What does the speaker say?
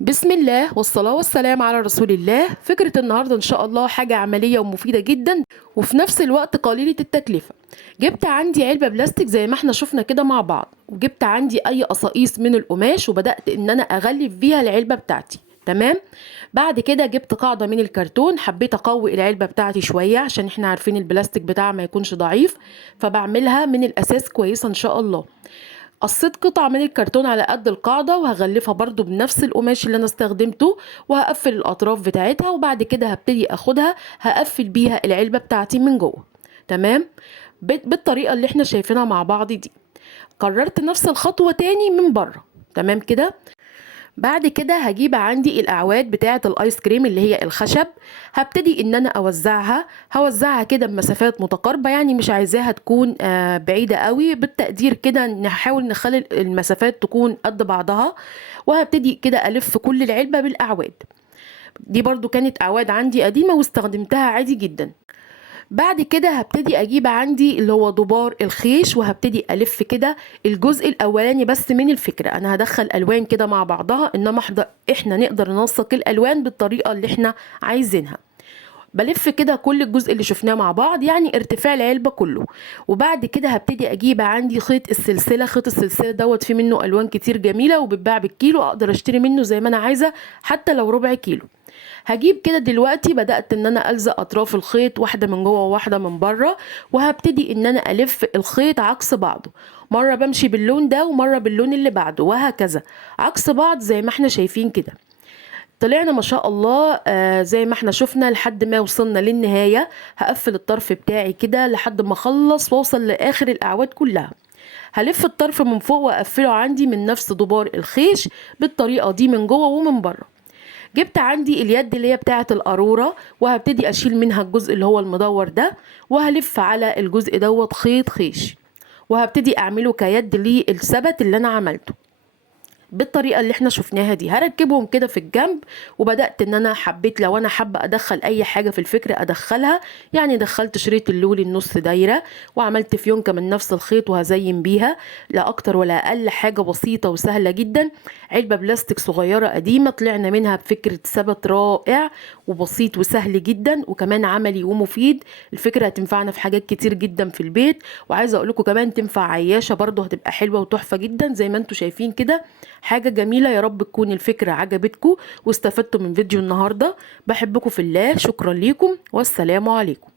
بسم الله والصلاة والسلام على رسول الله. فكرة النهاردة إن شاء الله حاجة عملية ومفيدة جدا وفي نفس الوقت قليلة التكلفة. جبت عندي علبة بلاستيك زي ما احنا شفنا كده مع بعض، وجبت عندي أي قصاقيس من القماش وبدأت إن أنا أغلف بيها العلبة بتاعتي. تمام. بعد كده جبت قاعدة من الكرتون، حبيت أقوي العلبة بتاعتي شوية عشان احنا عارفين البلاستيك بتاعها ما يكونش ضعيف، فبعملها من الأساس كويسة إن شاء الله. قصيت قطعة من الكرتون على قد القاعدة وهغلفها برضو بنفس القماش اللي انا استخدمته، وهقفل الاطراف بتاعتها، وبعد كده هبتدي اخدها هقفل بيها العلبة بتاعتي من جوه. تمام. بالطريقة اللي احنا شايفينها مع بعض دي. كررت نفس الخطوة تاني من بره. تمام كده. بعد كده هجيب عندي الاعواد بتاعه الايس كريم اللي هي الخشب، هبتدي ان انا هوزعها كده بمسافات متقاربه، يعني مش عايزاها تكون بعيده قوي، بالتقدير كده نحاول نخلي المسافات تكون قد بعضها. وهبتدي كده الف كل العلبه بالاعواد دي. برضو كانت اعواد عندي قديمه واستخدمتها عادي جدا. بعد كده هبتدي اجيب عندي اللي هو دبار الخيش، وهبتدي الف كده الجزء الاولاني بس من الفكره. انا هدخل الوان كده مع بعضها، انما احنا نقدر ننسق الالوان بالطريقه اللي احنا عايزينها. بلف كده كل الجزء اللي شفناه مع بعض، يعني ارتفاع العلبه كله. وبعد كده هبتدي اجيب عندي خيط السلسله. خيط السلسله دوت فيه منه الوان كتير جميله وبيتباع بالكيلو، اقدر اشتري منه زي ما انا عايزه حتى لو ربع كيلو. هجيب كده دلوقتي بدأت ان انا الزق اطراف الخيط، واحدة من جوه وواحدة من بره، وهبتدي ان انا الف الخيط عكس بعضه. مرة بمشي باللون ده ومرة باللون اللي بعده، وهكذا عكس بعض زي ما احنا شايفين كده. طلعنا ما شاء الله زي ما احنا شفنا لحد ما وصلنا للنهاية. هقفل الطرف بتاعي كده لحد ما اخلص واوصل لاخر الاعواد كلها. هلف الطرف من فوق واقفله عندي من نفس دبار الخيش بالطريقة دي من جوه ومن بره. جبت عندي اليد اللي هي بتاعه القارورة، وهبتدي اشيل منها الجزء اللي هو المدور ده، وهلف على الجزء دوت خيط خيش، وهبتدي اعمله كيد للثبت اللي انا عملته بالطريقه اللي احنا شفناها دي. هركبهم كده في الجنب، وبدات ان انا حبيت لو انا حابه ادخل اي حاجه في الفكره ادخلها. يعني دخلت شريط اللولي النص دايره، وعملت فيونكه من نفس الخيط وهزين بيها. لا اكتر ولا اقل، حاجه بسيطه وسهله جدا. علبه بلاستيك صغيره قديمه طلعنا منها بفكره ثبت رائع وبسيط وسهل جدا، وكمان عملي ومفيد. الفكره هتنفعنا في حاجات كتير جدا في البيت، وعايزه اقول لكم كمان تنفع عياشه برضو، هتبقى حلوه وتحفه جدا زي ما انتم شايفين كده. حاجة جميلة. يا رب تكون الفكرة عجبتكم واستفدتوا من فيديو النهاردة. بحبكم في الله. شكرا ليكم والسلام عليكم.